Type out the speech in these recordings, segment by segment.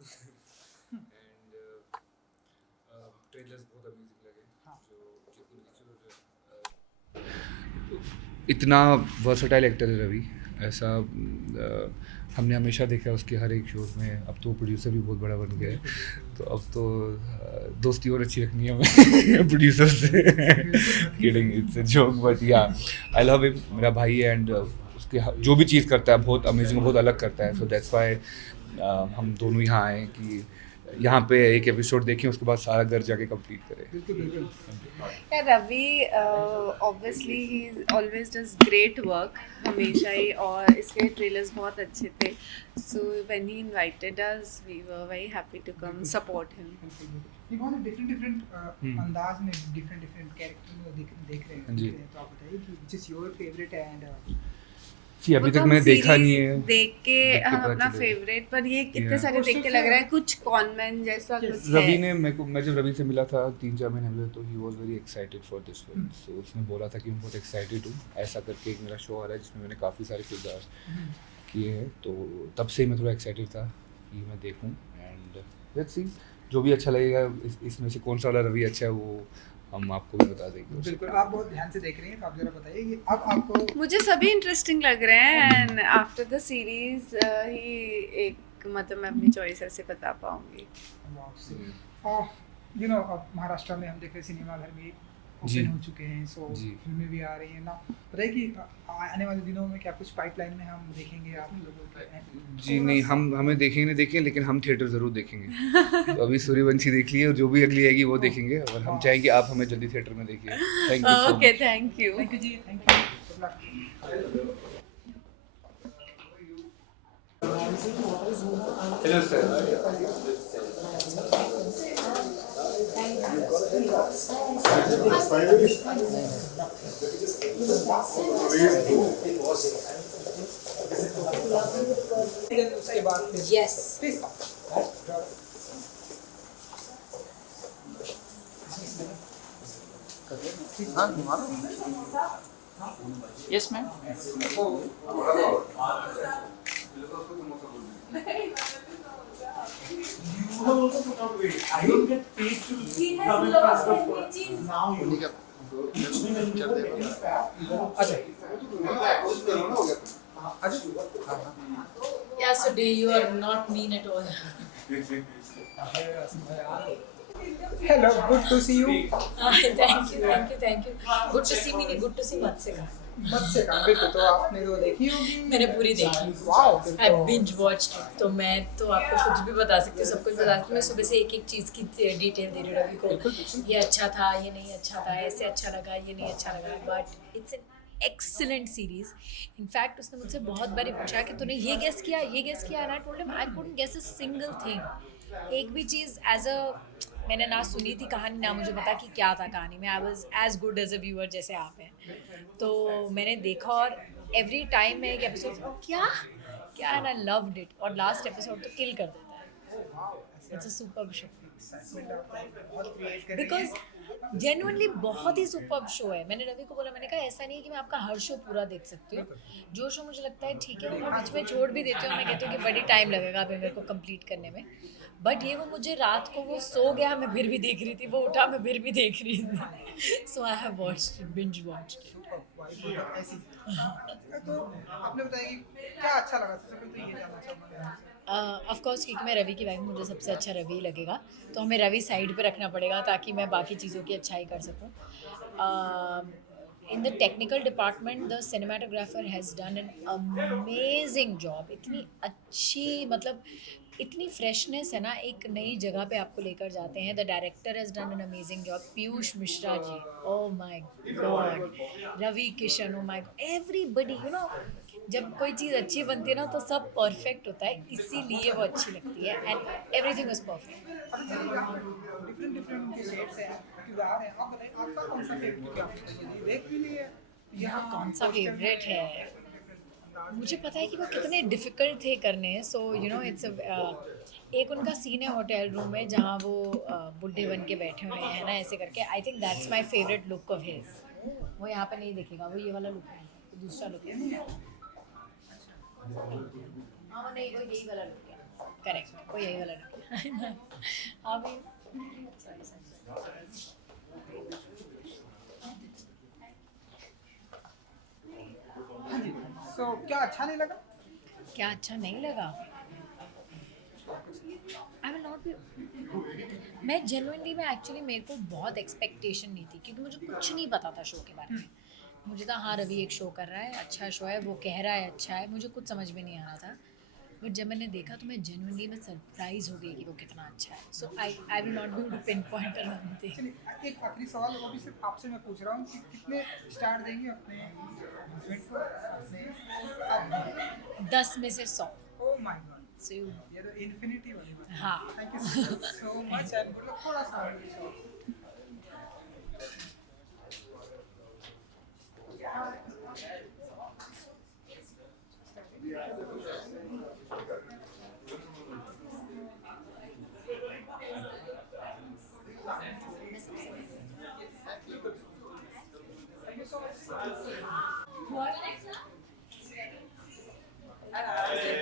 And trailers बहुत amazing लगे। जो इतना वर्सटाइल एक्टर है रवि, ऐसा हमने हमेशा देखा है उसके हर एक शोज में। अब तो प्रोड्यूसर भी बहुत बड़ा बन गया है, तो अब तो दोस्ती और अच्छी रखनी है हमें प्रोड्यूसर से। Kidding, it's a joke, but या आई लव हिम, मेरा भाई है। एंड उसके जो भी चीज़ करता है बहुत अमेजिंग, बहुत अलग करता है। सो दैट्स वाई हम दोनों यहाँ आए कि यहाँ पे एक एपिसोड देखें, उसके बाद सारा घर जाके कंप्लीट करें। Yeah, Ravi, obviously he's always does great work हमेशा ही, और इसके ट्रेलर्स बहुत अच्छे थे. So when he invited us, we were very happy to come support him. ये बहुत डिफरेंट डिफरेंट अंदाज में डिफरेंट डिफरेंट कैरेक्टर में देख रहे हैं जी। तो आप बताइए कि which is your favorite and जी, अभी वो तो तक हम मैंने देखा नहीं सीरीज है। देख के देख के हम पता अपना चलेगा। फेवरेट, पर ये इतने Yeah. सारे देख के लग रहा है कुछ कॉनमेंट जैसा कुछ रवि है. ने मेरे को, मैं जब रवि से मिला था 3-4 महीने पहले, तो he was very excited for this film. So उसने बोला था कि मैं बहुत एक्साइटेड हूँ, ऐसा करके एक मेरा शो आ रहा है जिसमें मैंने काफ़ी सारे किरदार किए हैं। तो तब से ही मैं थोड़ा एक्साइटेड था कि मैं देखूँ। एंड लेट्स सी, जो भी अच्छा लगेगा। इसमें से कौन सा वाला रवि अच्छा है वो हम आपको भी बता देंगे। बिल्कुल आप बहुत ध्यान से देख रही हैं तो आप जरा बताइए कि अब आपको मुझे सभी इंटरेस्टिंग लग रहे हैं, एंड आफ्टर द सीरीज ही एक मतलब मैं अपनी चॉइस ऐसे बता पाऊंगी. यू नो महाराष्ट्र में हम देख रहे सिनेमा घर भी जी। ओपन हो चुके हैं, सो जी। फिल्में भी आ रही हैं ना। बताइए कि आने वाले दिनों में क्या कुछ पाइपलाइन में हम देखेंगे आप लोगों के? जी नहीं, हम हमें देखेंगे नहीं देखेंगे, लेकिन हम थिएटर ज़रूर देखेंगे। तो अभी सूर्यवंशी देख लिए, और जो भी अगली आएगी वो देखेंगे, और हम चाहेंगे आप हमें जल्दी थिएटर में देखिए। Thank you so okay, much. Thank you. Thank you जी, thank you, good luck. Hello sir. उसके बाद फिर Yes. Please Yes, ma'am. I don't get paid to come in front of now you. Yeah, so day you are not mean at all. Hello, good to see you. Thank you. Good to see me, नहीं good to see Matsika. मत से काम बिल्कुल, तो आपने तो देखी होगी। मैंने पूरी देखी. Wow, I binge watched. तो मैं तो आपको कुछ भी बता सकती हूँ, सब कुछ बता सकती हूँ. मैं सुबह से एक एक चीज़ की डिटेल दे रही हूँ रवि को. ये अच्छा था, ये नहीं अच्छा था, ऐसे अच्छा लगा, ये नहीं अच्छा लगा. But it's an excellent series. In fact उसने मुझसे बहुत बार पूछा कि तूने ये गेस किया, and I told him I couldn't guess a single thing. एक भी चीज़ एज अ मैंने ना सुनी थी कहानी, ना मुझे पता कि क्या था कहानी में. I was as good as a viewer जैसे आप हैं. तो मैंने देखा, और एवरी टाइम मैं एक एपिसोड क्या क्या एंड आई लव्ड इट. और लास्ट एपिसोड तो किल कर देता है. It's a superb show. बहुत क्रिएट कर रही बिकॉज जेन्युइनली बहुत ही सुपर्ब शो है. मैंने रवि को बोला, मैंने कहा ऐसा नहीं है कि मैं आपका हर शो पूरा देख सकती हूँ. जो शो मुझे लगता है ठीक है वो मैं बीच में छोड़ भी देती हूँ. मैं कहती हूँ कि बड़ी टाइम लगेगा अभी मेरे को कंप्लीट करने में. बट ये वो मुझे रात को वो सो गया, मैं फिर भी देख रही थी, वो उठा, मैं फिर भी देख रही थी. So I have watched it, binge watched it. मतलब ऐसी। तो आपने बताया कि क्या अच्छा लगा, सबसे पहले तो ये जानना चाहूँगा। ऑफ कोर्स क्योंकि मैं रवि की वाइफ, मुझे सबसे अच्छा रवि ही लगेगा. तो हमें रवि साइड पे रखना पड़ेगा ताकि मैं बाकी चीज़ों की अच्छाई कर सकूँ. In the technical department the cinematographer has done an amazing job. इतनी अच्छी, मतलब इतनी फ्रेशनेस है ना, एक नई जगह पे आपको लेकर जाते हैं. The director has done an amazing job. Piyush Mishra ji, oh my god. Ravi Kishan, oh my god. Everybody, you know, जब कोई चीज़ अच्छी बनती है ना तो सब परफेक्ट होता है, इसीलिए वो अच्छी लगती है. And everything was perfect. Different different जो रेट्स हैं, किरदार हैं, आप बताइए आपका कौन सा फेवरेट है? आपने देख भी लिए यहाँ कौन सा फेवरेट है? मुझे पता है कि वो कितने डिफ़िकल्ट थे करने. सो यू नो इट्स एक उनका सीन है होटल रूम में जहाँ वो बुढ़े बन के बैठे हुए हैं ना, ऐसे करके. आई think that's my favourite look of his. वो यहाँ पे नहीं दिखेगा, वो ये वाला लुक है, तो दूसरा लुक है. हाँ वो नहीं, वो यही वाला लुक है. करेक्ट, वो यही वाला लुक है. अभी हाँ जी, सो क्या अच्छा नहीं लगा? क्या अच्छा नहीं लगा? आई विल नॉट बी, मैं जेनुइनली, मैं एक्चुअली, मेरे को बहुत एक्सपेक्टेशन नहीं थी क्योंकि मुझे कुछ नहीं पता था शो के बारे में। मुझे था हाँ रवि एक शो कर रहा है, अच्छा शो है, वो कह रहा है अच्छा है, मुझे कुछ समझ में नहीं आ रहा था। बट जब मैंने देखा तो मैं जेनुइनली मैं सरप्राइज हो गई कि वो कितना अच्छा है। So I will not be able to pinpoint a one thing. चलिए एक आखिरी सवाल, वो भी सिर्फ आपसे मैं पूछ रहा हूँ कि कितने स्टार देंगे अपने इवेंट को, अपने 10 में से 100। ओ माय गॉड, सो ये तो इन्फिनिटी वाली बात। हाँ। Thank you so much and good luck. थोड़ा सा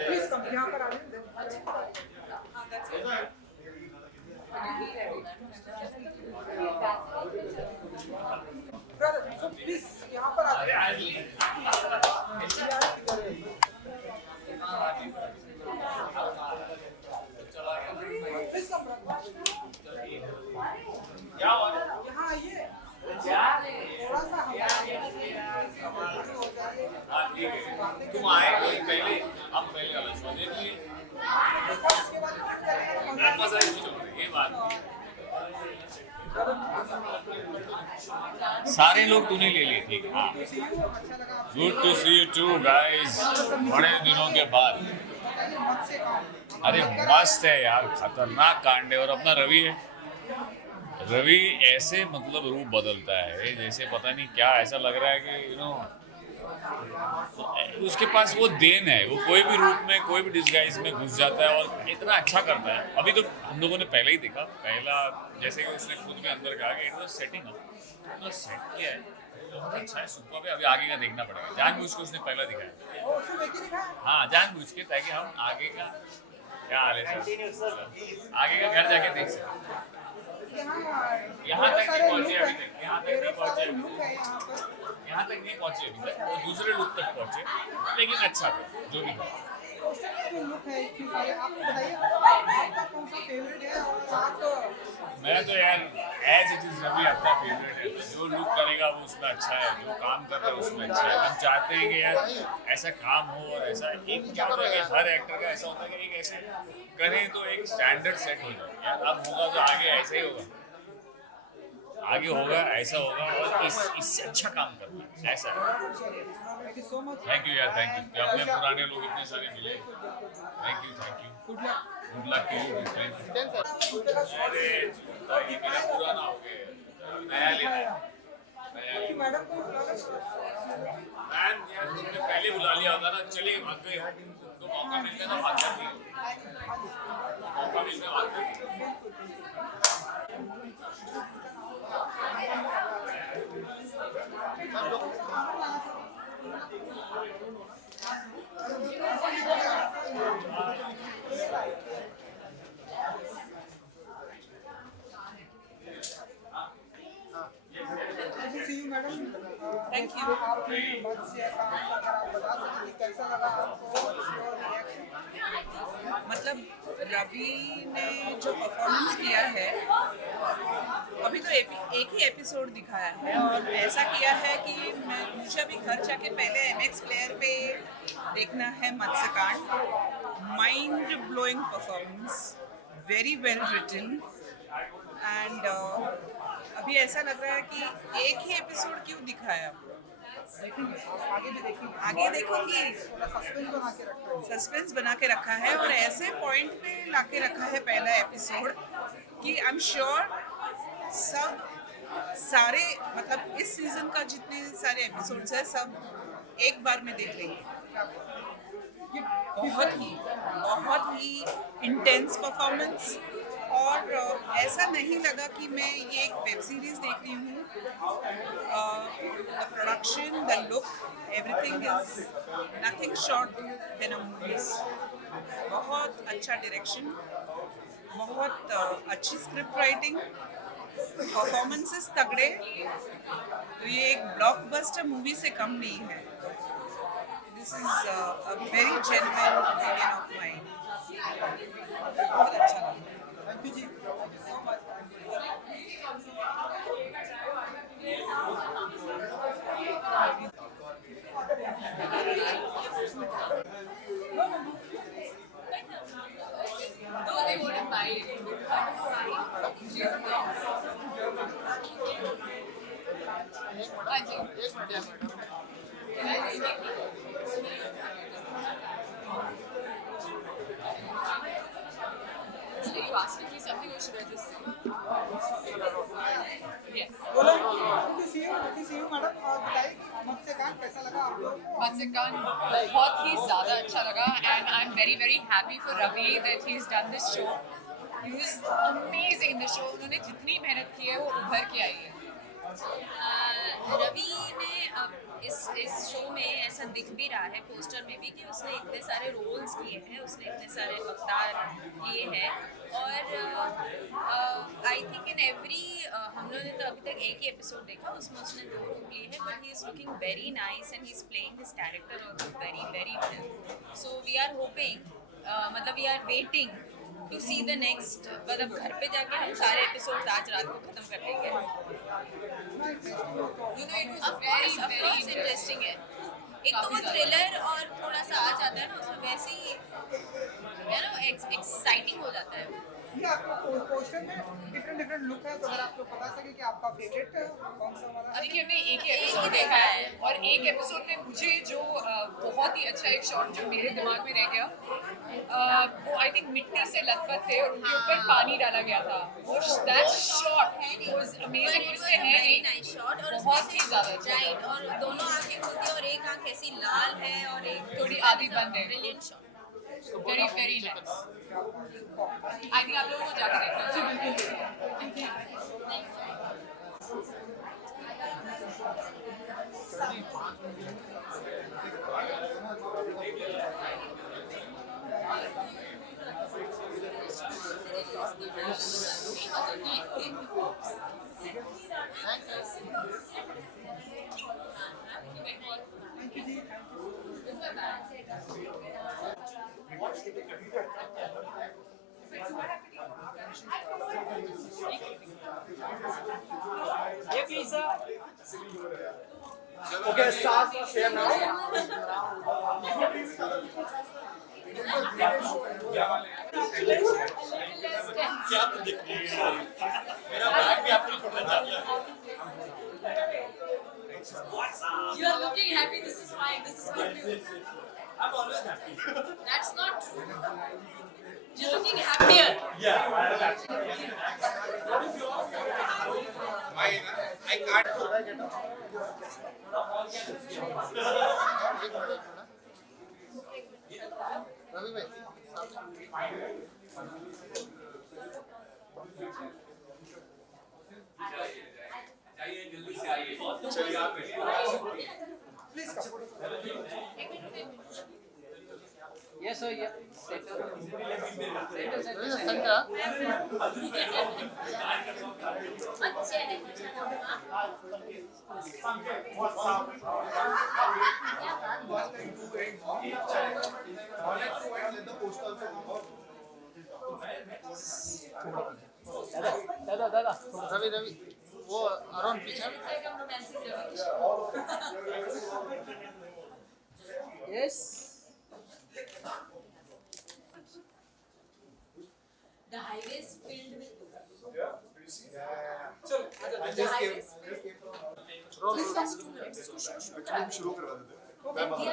प्लीज कम यहाँ पर आ ब्रदर, प्लीज यहाँ पर आ प्लीज कम यहाँ आइए, थोड़ा सा तुम आए कोई पहले, हम पहले वाला शो देख लिए, उसके बाद वापस आए कुछ और ये बात। सारे लोग तूने ले लिए, ठीक। हाँ, अच्छा लगा। Good to see you too guys, बड़े दिनों के बाद। मत से काम। अरे मस्त है यार, खतरनाक कांड है। और अपना रवि है, रवि ऐसे मतलब रूप बदलता है जैसे पता नहीं क्या, ऐसा लग रहा है कि उसके पास वो देन है, वो कोई भी रूप में कोई भी डिस्गाइज में घुस जाता है और इतना अच्छा करता है। अभी तो हम लोगों ने पहले ही देखा, पहला जैसे कि उसने खुद भी अंदर कहा कि it was setting up, set किया है, बहुत अच्छा है, सुपर है। अभी आगे का देखना पड़ेगा, जानबूझ के उसने पहला दिखाया। हाँ, जानबूझ के, ताकि हम आगे का क्या हाल है सर, आगे का घर जाके देख सकें। यहाँ तक नहीं पहुँचे अभी तक, यहाँ तक नहीं पहुँचे अभी तक, यहाँ तक नहीं पहुँचे अभी तक, वो दूसरे लुक तक पहुँचे, लेकिन अच्छा था जो भी था। मैं तो यार एज इट इज रवि अपना फेवरेट है, जो लुक करेगा वो उसमें अच्छा है, जो काम कर रहा है उसमें अच्छा है। हम चाहते हैं कि यार ऐसा काम हो, और ऐसा एक क्या होता है कि हर एक्टर का ऐसा होता है कि एक ऐसे करें तो एक स्टैंडर्ड सेट हो जाए यार, अब होगा तो आगे ऐसा ही होगा, आगे होगा ऐसा होगा, और इससे अच्छा काम करना है, ऐसा है। थैंक यू यार, थैंक यू कि अपने पुराने लोग इतने सारे मिले। Thank you, good luck to you, thank you. अरे ये मेरा पुराना हो गया, नया लेना है, मैम यार तुमने पहले बुला लिया होता ना, चलिए भाग गए हो, तो मौका मिलने तो भाग जाती है, मौका मिलने भाग जाती थैंक यू। आपने मंच से काम अगर आप बता सकें कि कैसा लगा आपको, मतलब रवि ने जो परफॉर्मेंस किया है, अभी तो एक ही एपिसोड दिखाया है, और ऐसा किया है कि मुझे अभी घर जाके पहले MX प्लेयर पे देखना है Matsya Kaand. Mind blowing performance, very well written, and अभी ऐसा लग रहा है कि एक ही एपिसोड क्यों दिखाया। आगे भी देखेंगे, आगे देखूंगी, सस्पेंस बना के रखा है। सस्पेंस बना के रखा है, और ऐसे पॉइंट पे लाके रखा है पहला एपिसोड कि आई एम श्योर सब सारे, मतलब इस सीजन का जितने सारे एपिसोड्स हैं सब एक बार में देख लेंगे। बहुत ही इंटेंस परफॉर्मेंस, और ऐसा नहीं लगा कि मैं ये एक वेब सीरीज देख रही हूँ। The production, the look, everything is nothing short than a movies. बहुत अच्छा डायरेक्शन, बहुत अच्छी स्क्रिप्ट राइटिंग, परफॉर्मेंसेस तगड़े, तो ये एक ब्लॉकबस्टर मूवी से कम नहीं है. This is a very genuine opinion of mine. बहुत अच्छा लगा. थैंक यू जी, thank you so much. Are you asking me something or should I just say? Yes. बोलो, good to see you madam. और बताइए कि मत्स्यकांड कैसा लगा आप लोगों को? Matsikan बहुत ही ज़्यादा अच्छा लगा and I'm very very happy for Ravi that he's done this show. He was amazing in the show. उन्होंने जितनी मेहनत की है वो उभर के आई है. रवि ने अब इस शो में ऐसा दिख भी रहा है पोस्टर में भी कि उसने इतने सारे रोल्स किए हैं, उसने इतने सारे अवतार लिए हैं और आई थिंक इन एवरी हम लोगों ने तो अभी तक एक ही एपिसोड देखा, उसमें उसने 2 रूप लिए हैं, but he is looking very nice and he is playing this character also very very well. So we are hoping, मतलब we are waiting to see the next. मतलब घर पे जाके हम सारे एपिसोड आज रात को खत्म कर लेंगे. इंटरेस्टिंग है. एक तो वो थ्रिलर और थोड़ा सा आ जाता है ना उसमें, वैसे ही है ना, एक्साइटिंग हो जाता है. ये आपको पोस्टर में डिफरेंट लुक है, तो अगर आप लोग बता सके कि आपका फेवरेट कौन सा वाला है? देखिए हमने एक ही एपिसोड देखा है और एक एपिसोड में मुझे जो बहुत ही अच्छा एक शॉट जो मेरे दिमाग में रह गया, वो आई थिंक मिट्टी से लथपथ थे और उनके ऊपर पानी डाला गया था. वो दैट शॉट वाज अमेजिंग. उसमें है वेरी नाइस शॉट और बहुत ही ज़्यादा अच्छा. राइट, और दोनों आंखें खुलती है और एक आंख ऐसी लाल है और एक थोड़ी आधी बंद है. Brilliant shot. Very very nice. I think आप लोगों को जाके देखना चाहिए. Okay, start share now. You are looking happy. This is fine. This is good news. I'm always happy. That's not true. You're looking happier. Yeah, I'm actually. I can't. Ravi भाई आइए जल्दी से आइए. चलिए आप Please come. Yes sir, yeah. दादा रवि वो अरुण पीछे. Yes. The highway is filled with. शुरू करवा देते मैं बाहर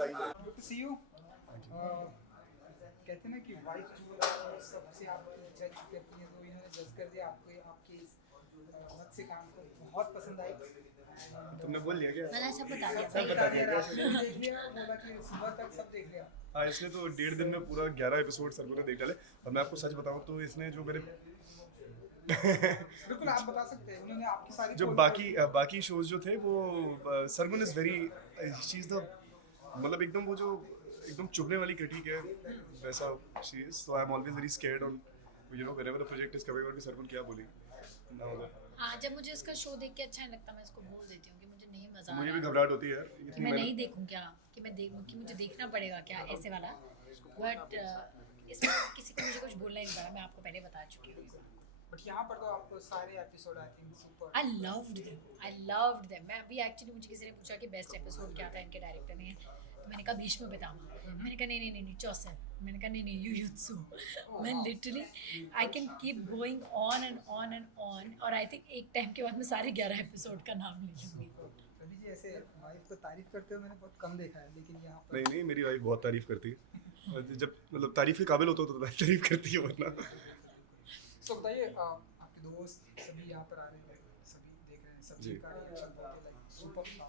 आई है. Good to see you. कहते हैं ना कि वाइफ जो सबसे आप जज करती है, तो इन्होंने जज कर दिया आपको, आपके इस मत्स्य काम को बहुत पसंद आई. तुमने बोल लिया क्या? मैंने सब बता दिया. सब बता दिया क्या? देख लिया, बोला कि सुबह तक सब देख लिया. हाँ, इसने तो 1.5 दिन में पूरा 11 एपिसोड सर को देख डाले. और मैं आपको सच बताऊं तो इसने जो मेरे बिल्कुल आप बता सकते हैं, उन्होंने आपकी सारी जो बाकी शोज जो थे वो Sargun is very she is the मतलब एकदम वो जो एकदम चुभने वाली क्रिटिक है वैसा she is, so I am always very scared on you know whenever the project is coming out कि सरगुन क्या बोलेगी ना होगा। हाँ, जब मुझे इसका शो देख के अच्छा नहीं लगता मैं इसको बोल देती हूँ कि मुझे नहीं मजा आ मुझे रहा भी घबराहट होती है यार कि इतनी मैं मैंने नहीं देखूँ क्या, कि मैं देखूँ कि मुझे देखना पड़ेगा क्या ऐसे वाला। बट इसमें किसी को मुझे कुछ बोलना ही नहीं पड़ा, मैं आपको पहले बता चुकी हूँ। बट यहाँ पर तो आपको सारे episode I think super. I loved them. मैं अभी एक्चुअली मुझे किसी ने पूछा कि बेस्ट एपिसोड क्या था इनके डायरेक्टर ने, तो मैंने कहा भीष्म पितामह। मैंने कहा नहीं चौसर। मैंने कहा नहीं युजुत्सु। मैं literally I can keep going on and on and on, और आई थिंक एक टाइम के बाद मैं सारे 11 एपिसोड का नाम ले लूँगी। रवि जी ऐसे वाइफ को तारीफ करते हो मैंने बहुत कम देखा है, लेकिन यहाँ पर नहीं मेरी वाइफ बहुत तारीफ करती है और जब मतलब तारीफ के काबिल होता हो तो तारीफ करती है वरना। तो बताइए आपके दोस्त सभी यहाँ पर आ रहे हैं, सभी देख रहे हैं, सभी का रिएक्शन बहुत लाइक सुपर था।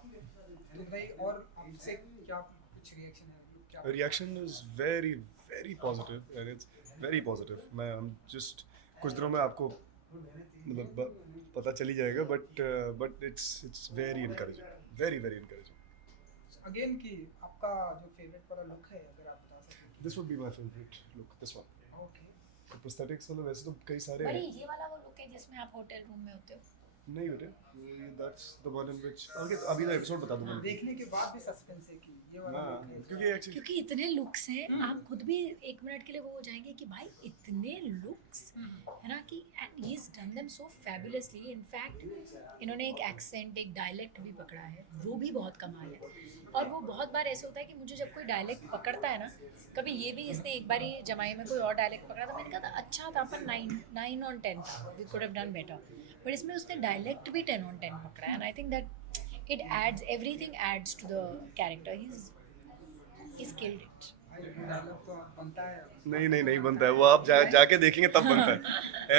तो बताइए और आपसे क्या कुछ रिएक्शन है क्या? Reaction is very very positive and it's very positive. मैं जस्ट कुछ दिनों में आपको मतलब पता चल ही जाएगा, but it's very encouraging, very very encouraging. Again कि आपका जो फेवरेट वाला लुक है अगर आप बता सकें। This would be my favourite look, this one. Okay. Prosthetics मतलब वैसे तो कई सारे बड़ी हैं। ये वाला वो लुक है जिसमें आप होटल रूम में होते हो। नहीं बेटे, that's the one in which okay अभी तो एपिसोड बता दूंगा। देखने के बाद भी सस्पेंस है कि ये वाला हाँ, look है। क्योंकि एक्चुअली क्योंकि इतने लुक्स हैं, आप खुद भी एक मिनट के लिए वो हो जाएंगे कि भाई इतने लुक्स है ना, कि and he is done them so fabulously. In fact इन्होंने एक एक्सेंट, एक डायलेक्ट भी पकड़ा है, वो भी बहुत कमाल है। और वो बहुत बार ऐसे होता है कि मुझे जब कोई डायलेक्ट पकड़ता है ना, कभी ये भी इसने एक बार ही जमाई में कोई और डायलेक्ट पकड़ा था, मैंने कहा था अच्छा था पर 9 on 10 था, we could have done better. But इसमें उसने डायलेक्ट भी 10 on 10 पकड़ा है, and I think that it adds, everything adds to the character. He is killed it. Dialogue तो बनता है। नहीं बनता है वो, आप जाके देखेंगे तब बनता है,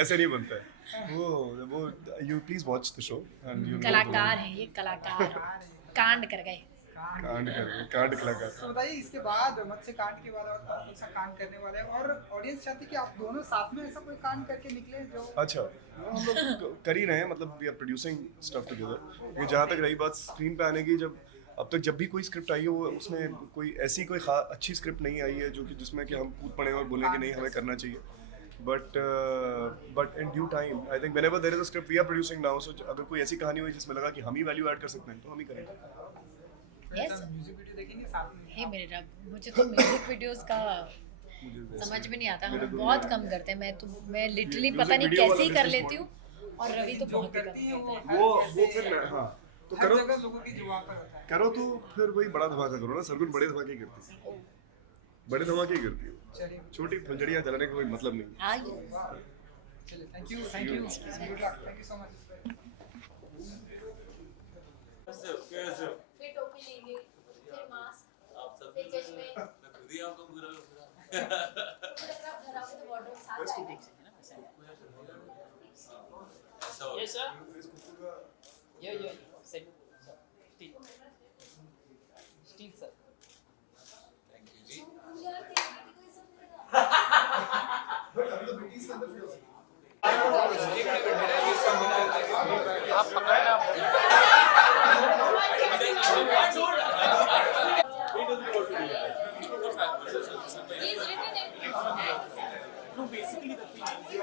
ऐसे नहीं बनता है वो you please watch the show and you कलाकार हैं ये, कलाकार कांड कर गए। कांड कलाकार। तो बताइए इसके बाद मत्स्य कांड के बाद और कौन सा कांड करने वाले हैं, और ऑडियंस चाहती है कि आप दोनों साथ में ऐसा कोई कांड करके निकले जो। अच्छा हम लोग कर ही रहे हैं, मतलब we are producing stuff together. जहाँ तक रही बात स्क्रीन पे आने की, अब तक जब भी कोई स्क्रिप्ट आई हो उसमें कोई ऐसी कोई अच्छी स्क्रिप्ट नहीं आई है जो कि जिसमें कि हम कूद पड़े और बोलें कि नहीं हमें करना चाहिए। But in due time I think whenever there is a script we are producing now, so अगर कोई ऐसी कहानी हुई जिसमें लगा कि हम ही वैल्यू ऐड कर सकते हैं तो हम ही करेंगे। Yes. म्यूजिक वीडियो देखेंगे साथ में। हे मेरे रब, मुझे तो म्यूजिक वीडियोस का समझ में नहीं आता, हम बहुत कम करते हैं। मैं लिटरली पता नहीं कैसे ही कर लेती हूँ, और रवि तो बहुत ही कम करती है करता है। वो फिर हाँ तो हर करो, जगह लोगों की जुबान पर होता है। करो तो फिर वही बड़ा धमाका करो ना। सरगुन बड़े धमाके ही करती है, बड़े धमाके ही करती है, चलिए छोटी फुलझड़ियाँ जलाने का कोई मतलब नहीं। आइए, चलिए thank you thank you so much. फिर टोपी लेंगे, फिर मास्क, फिर चश्मे, खुद ही आपको पूरा फिर अगर आप घर आओगे तो वार्डरोब साथ आएगा। Yes, sir. Yo. Steve, sir. Thank you, जी. यार तेरी कोई समझेगा। आप पकड़ना। He's written it. No, basically the thing is,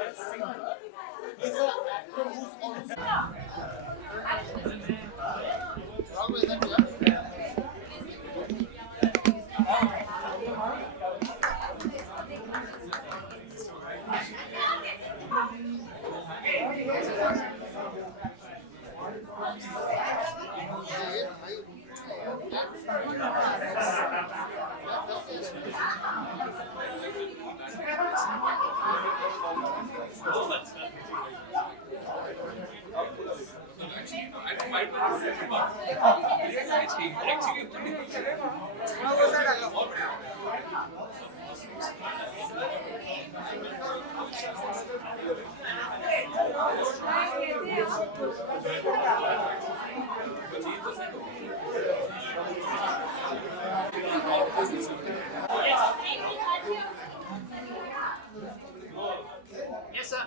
Yes, sir.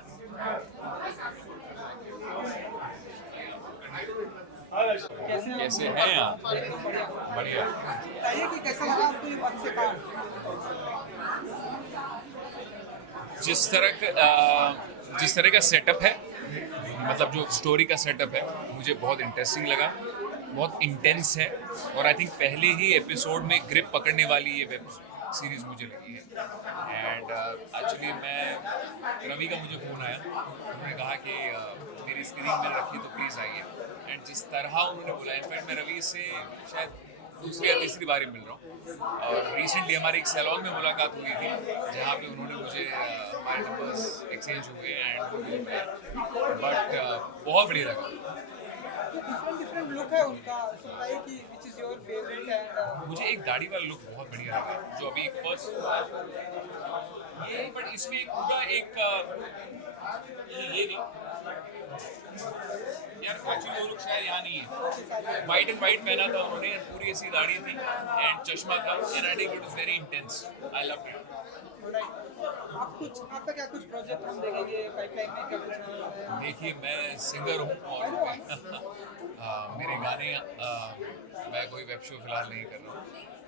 कैसे हैं कैसे हैं आप? बढ़िया। बताइए कि कैसा लगा आपको ये वक्त से काम? जिस तरह का सेटअप है, मतलब जो स्टोरी का सेटअप है, मुझे बहुत इंटरेस्टिंग लगा, बहुत इंटेंस है, और आई थिंक पहले ही एपिसोड में ग्रिप पकड़ने वाली ये वेब सीरीज मुझे लगी है। एंड एक्चुअली मैं रवि का मुझे फ़ोन आया, उन्होंने कहा कि मेरी स्क्रीन में रखी तो प्लीज़ आइए। एंड जिस तरह उन्होंने बोला, इनफैक्ट मैं रवि से शायद दूसरी या तीसरी बार ही मिल रहा हूँ, और रिसेंटली हमारे एक सैलून में मुलाकात हुई थी जहाँ पे उन्होंने मुझे हमारे नंबर्स एक्सचेंज हुए एंड बट बहुत बढ़िया लगा। डिफरेंट लुक है उनका, बताइए कि which is your favourite and मुझे एक दाढ़ी वाला लुक बहुत बढ़िया लगा, जो अभी फर्स्ट ये, बट इसमें पूरा एक ये नहीं यार, एक्चुअली वो लुक शायद यहाँ नहीं है। वाइट एंड वाइट पहना था उन्होंने, पूरी ऐसी दाढ़ी थी एंड चश्मा था, and I think it was very intense, I loved it. आपका क्या कुछ प्रोजेक्ट हम देखेंगे पाइपलाइन में, क्या कुछ? देखिए, मैं सिंगर हूँ और मेरे गाने मैं कोई वेब शो फिलहाल नहीं कर रहा हूँ,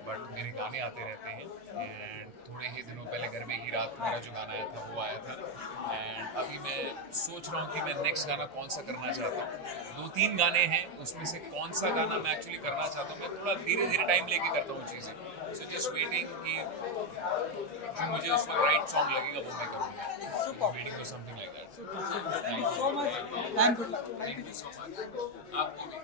बट मेरे गाने आते रहते हैं। एंड थोड़े ही दिनों पहले गर्मी की रात मेरा जो गाना आया था वो आया था, एंड अभी मैं सोच रहा हूँ कि मैं नेक्स्ट गाना कौन सा करना चाहता हूँ। 2-3 गाने हैं, उसमें से कौन सा गाना मैं एक्चुअली करना चाहता हूँ, मैं थोड़ा धीरे धीरे टाइम लेके करता हूँ चीज़ें, सो जस्ट वेटिंग कि जो मुझे उस वक्त राइट सॉन्ग लगेगा वो मैं करूँगा, waiting for something like that. Thank you so much and good luck. Thank you so much, आपको भी।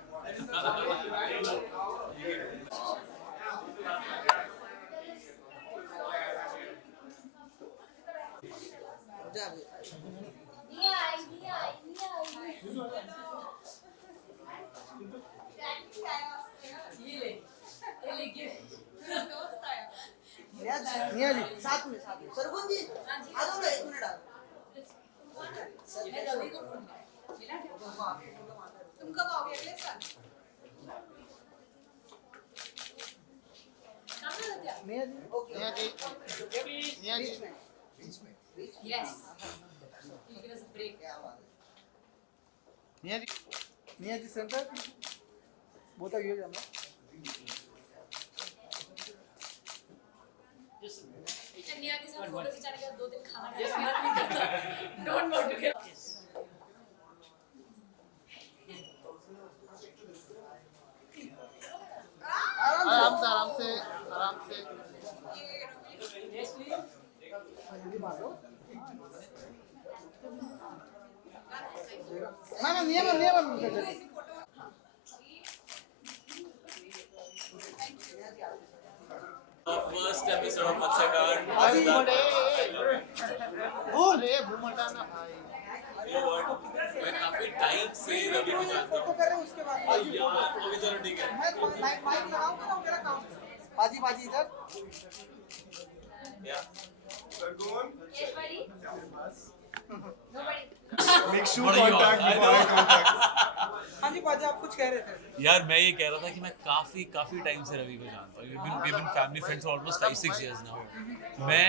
निया जी साथ में सरगुन जी आ जाओ ना, 1 मिनट आ तुम कब आओगे अगले साल? निया जी ओके निया जी Yes. You give us a break. निया जी सेंटर बहुत आगे जाना। निया के साथ फोटो खिंचाने के बाद 2 दिन खाना खाने का मन नहीं करता। Don't want to get. आराम से ना निया फर्स्ट एपिसोड ऑफ मत्स्यकांड। मैं काफी टाइम से रवि को जानता हूँ। उसके बाद यार अभी चलो ठीक है। मैं माइक लगाऊंगा ना, मेरा काम बाजी इधर या Make sure contact before I contact. हाँ जी बाजी, आप कुछ कह रहे थे? यार मैं ये कह रहा था कि मैं काफ़ी टाइम से रवि को जानता हूँ। we've been family friends for almost 5-6 years now। मैं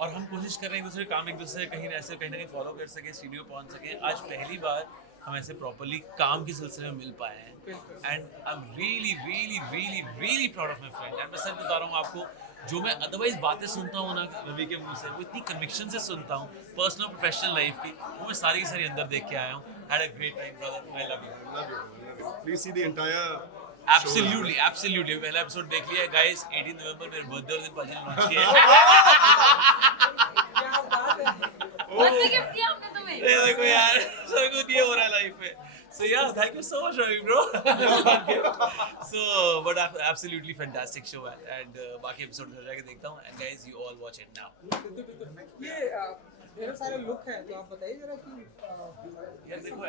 और हम कोशिश कर रहे हैं एक दूसरे काम, एक दूसरे कहीं ना कहीं फॉलो कर सके, स्टूडियो पहुँच सके। आज पहली बार हम ऐसे प्रॉपरली काम के सिलसिले में मिल पाए हैं, and I am really proud of my friend. And मैं सच बता रहा हूँ आपको, जो मैं अदरवाइज बातें सुनता हूँ ना रवि के मुंह से, वो इतनी कन्विक्शन से सुनता हूँ पर्सनल प्रोफेशनल लाइफ की, वो मैं सारी की सारी अंदर देख के आया हूँ। Had a great time brother, I love you. Please see the entire absolutely पहला एपिसोड देख लिया गाइस। 18 नवंबर मेरे बर्थडे और दिन पाजी ने लॉन्च किया बर्थडे गिफ्ट दिया हमने तुम्हें। ये देखो यार, सब कुछ ये हो रहा है लाइफ में। So yeah, thank you so much Ravi bro। So but absolutely fantastic show, and बाकी एपिसोड घर जाके देखता हूँ, and guys you all watch it now। ये ढेर सारे लुक हैं, तो आप बताइए जरा कि यार देखो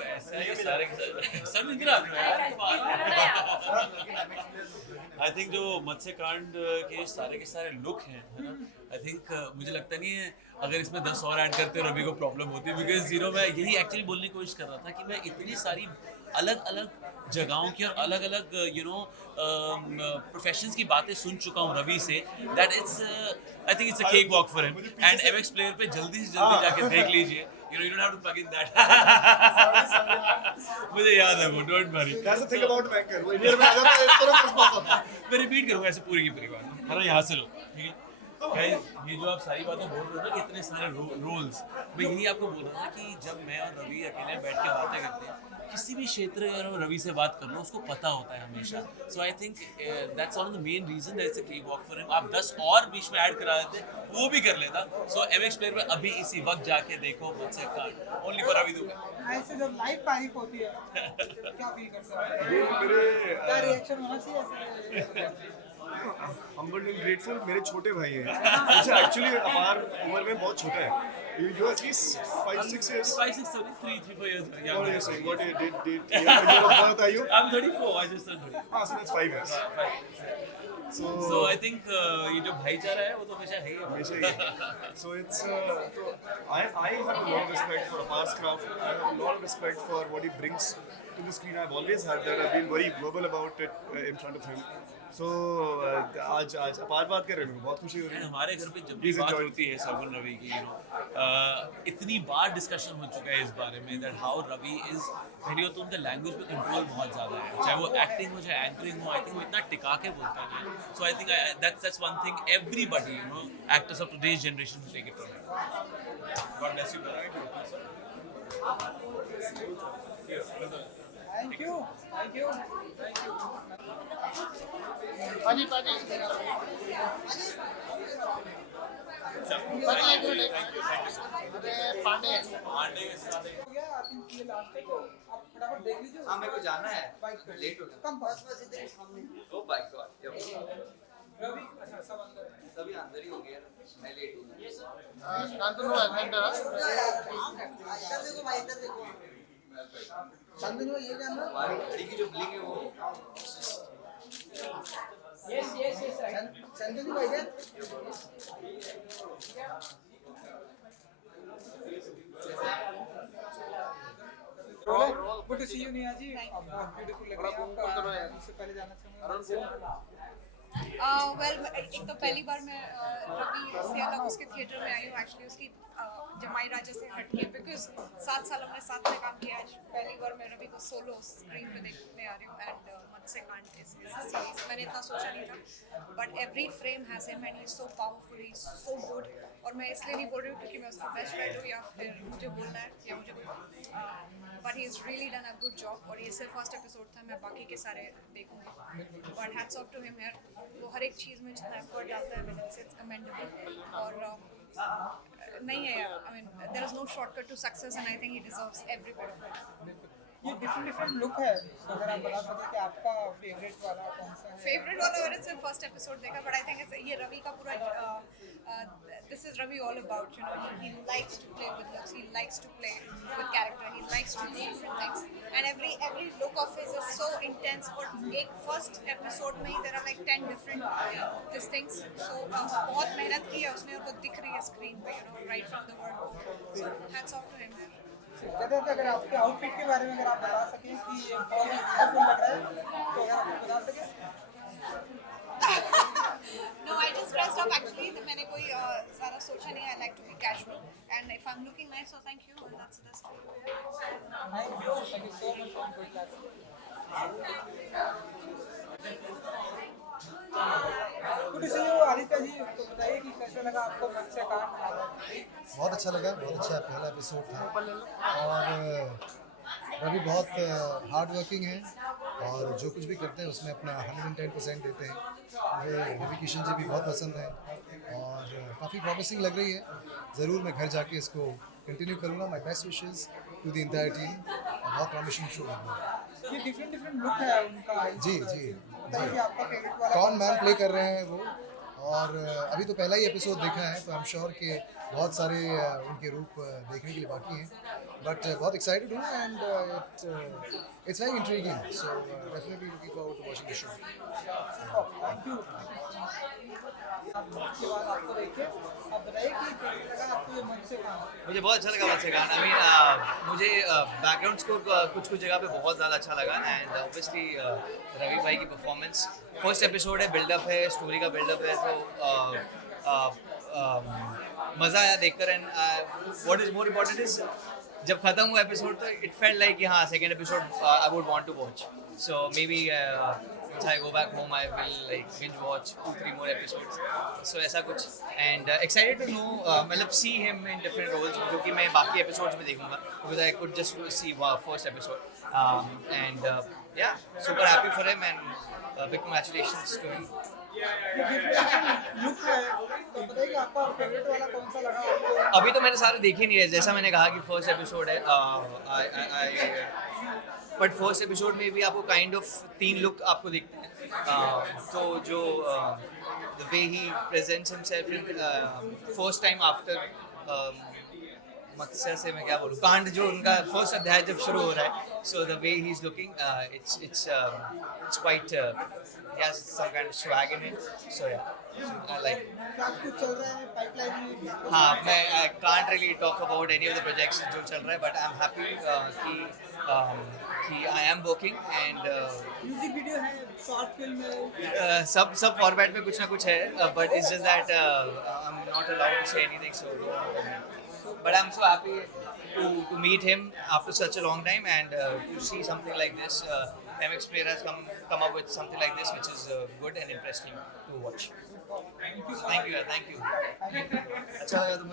ऐसे ये सारे सब मिल रहा है। आई थिंक जो मत्स्यकांड के सारे लुक हैं, है ना, आई थिंक मुझे लगता नहीं है अगर इसमें 10 और ऐड करते रवि को प्रॉब्लम होती, बिकॉज मैं यही एक्चुअली बोलने की कोशिश कर रहा था कि मैं इतनी सारी अलग अलग जगहों की और अलग अलग प्रोफेशंस की बातें सुन चुका हूँ रवि से, that I think it's a cake walk for him. And MX player पे जल्दी से जल्दी जाके देख लीजिए, You know, you don't have to plug in that. मुझे याद है वो, don't worry. That's the thing about an anchor. वो इंडिया में आ जाता है तुरंत रिस्पॉन्स आता है. मैं रिपीट करूँगा ऐसे पूरी की पूरी बात. है यहाँ से लो, ठीक है? Guys, ये जो आप सारी बातें बोल रहे हो ना कि इतने सारे रोल्स, मैं यही आपको बोल रहा था कि जब मैं और रवि अकेले बैठ के बातें करते हैं, किसी भी क्षेत्र में अगर रवि से बात कर लो उसको पता होता है हमेशा. So I think that's one of the main reason that's a key walk for him. आप 10 और बीच में ऐड करा देते वो भी कर लेता. सो MX प्लेयर में अभी इसी वक्त जाके देखो मुझसे काट ओनली फॉर रवि दुबे. ऐसे जब लाइव तारीफ होती है क्या फील करते हो? मेरे क्या रिएक्शन होना चाहिए ऐसे? humbled and grateful. मेरे छोटे भाई हैं. मुझे एक्चुअली अपार उम्र में बहुत छोटा है. You at least 5-6 years. 5-6 sorry 3-4 years. Yeah. What are you saying? What did year of birth are you? I'm 34. I just turned 30. So that's 5 years. So I think ये जो भाईचारा है वो तो हमेशा है ही. हमेशा ही. So it's so I have a lot of respect for Apar's craft. I have a lot of respect for what he brings to the screen. I've always had that. I've been very verbal about it in front of him. So आज अपार बात कर रहे हैं, बहुत खुशी हो रही है. हमारे घर पे जब भी बात होती है सरगुन रवि की, you know, इतनी बार डिस्कशन हो चुका है इस बारे में that how Ravi is, पहली बात तो उनका लैंग्वेज पे कंट्रोल बहुत ज़्यादा है, चाहे वो एक्टिंग हो चाहे एंकरिंग हो. आई थिंक वो इतना टिका के बोलते हैं. So I think that's one thing everybody, you know, actors of today's generation will take it from him. God bless you, brother. Thank you. पाजी पाजी अरे पांडे हो गया आई थिंक ये लास्ट है तो आप फटाफट देख लीजिए. हाँ मेरे को जाना है, लेट हो गया. कम बस इधर ही सामने. ओ माय गॉड. रवि अच्छा सब अंदर है. सभी अंदर ही हो गया, मैं लेट हो गया. शांतनु एडवेंचर इधर देखो भाई, इधर देखो. शांतनु ये कैमरा हमारी घड़ी की जो ब्लिंक है वो यस शांतनु भाई इधर. Good to see you Neha ji. बहुत ब्यूटीफुल लग रहा है आपका. इससे पहले जाना चाहूँगा. वेल एक तो पहली बार मैं रवि से अलग उसके थिएटर में आई हूँ एक्चुअली उसकी जमाई राजा से हटके, बिकॉज 7 साल हमने साथ में काम किया. आज पहली बार मैं रवि को सोलो स्क्रीन पे देखने आ रही हूँ एंड मुझसे कांट सीरीज मैंने इतना सोचा नहीं था, but every frame has him and he is so powerful, he is so good. और मैं इसलिए नहीं बोल रही हूँ क्योंकि मैं उसका बेस्ट फ्रेंड हूँ या फिर मुझे बोलना है या मुझे but he is really done a good job. और ये सिर्फ फर्स्ट एपिसोड था, मैं बाकी के सारे देखूंगी. But hats off to him यार, वो हर एक चीज़ में जितना एफर्ट डालता है इट्स कमेंडेबल. और नहीं है यार, I mean there is no shortcut to success and I think he deserves every bit of it. ये डिफरेंट लुक है, तो अगर आप बता सकें कि आपका फेवरेट वाला कौन सा है? फेवरेट वाला मैंने सिर्फ फर्स्ट एपिसोड देखा, बट आई थिंक ये रवि का पूरा this is Ravi all about, you know, he likes to play with looks, he likes to play with character, he likes to do different things, and every look of his is so intense. For एक first episode में ही there are like 10 different these things, so बहुत मेहनत की है उसने और वो दिख रही है स्क्रीन पे, you know, right from the word go. So hats off to him man. अगर आपके आउटफिट के बारे में अगर आप बता सकें कि ये बहुत कलरफुल लग रहा है, तो अगर आप बता सकें. No, I just dressed up actually. तो मैंने कोई ज़्यादा सोचा नहीं. I like to be casual, and if I'm looking nice, so thank you, and that's true. Thank you so much for good luck. Good to see you Aditya ji. तो बताइए कि कैसा लगा आपको मुझसे काम. बहुत अच्छा लगा, बहुत अच्छा पहला एपिसोड था. और रवि बहुत हार्ड वर्किंग है और जो कुछ भी करते हैं उसमें अपना 110% देते हैं. मुझे रवि किशन जी भी बहुत पसंद है और काफ़ी प्रॉमिसिंग लग रही है. ज़रूर मैं घर जाके इसको कंटिन्यू करूँगा. My best wishes to the entire team. बहुत प्रॉमिसिंग शो लग रहा है. ये डिफरेंट लुक है उनका. जी जी बताइए आपका फेवरेट वाला कौन मैन प्ले कर रहे हैं वो. और अभी तो पहला ही एपिसोड देखा है, तो आई एम श्योर कि बहुत सारे उनके रूप देखने के लिए बाकी हैं. बट बहुत एक्साइटेड हूँ and it's very intriguing. So definitely looking forward to watching the show. Thank you. आपके बाद आपको देखिए, आप बताइए कि कैसा लगा आपको ये मुझसे काम. मुझे बहुत अच्छा लगा मुझसे काम. आई मीन मुझे बैकग्राउंड स्कोर कुछ जगह पे बहुत ज़्यादा अच्छा लगा एंड ऑब्वियसली रवि भाई की परफॉर्मेंस. फर्स्ट एपिसोड है, बिल्डअप है, स्टोरी का बिल्डअप है, तो मज़ा आया देखकर and what is more important is जब खत्म हुआ एपिसोड तो इट फेल्ट लाइक कि हाँ second episode I would want to watch so maybe once I go back home I will like binge watch 2-3 more episodes so ऐसा कुछ and excited to know मतलब see him in different roles जो कि मैं बाकी episodes में देखूंगा because I could just see first episode and yeah super happy for him and big congratulations to him look है तो बताइए आपका फेवरेट वाला कौन सा लगा आपको अभी तो मैंने सारे देखे नहीं है जैसा मैंने कहा कि फर्स्ट एपिसोड है बट फर्स्ट एपिसोड में भी आपको काइंड ऑफ 3 लुक आपको दिखते हैं तो जो the way he presents himself in first time after Matsya से मैं क्या बोलूँ कांड जो उनका फर्स्ट अध्याय जब शुरू हो रहा है so the way he is looking it's quite has some kind of swag in it so yeah I like कुछ चल रहा है पाइपलाइन में हाँ मैं I can't really talk about any of the projects जो चल रहा है but I'm happy कि I am working and music video है शॉर्ट फिल्म है सब फॉर्मेट में कुछ ना कुछ है but it's just that I'm not allowed to say anything so but I'm so happy to meet him after such a long time and to see something like this MX Player has come up with something like this which is good and interesting to watch. Thank you. अच्छा लगा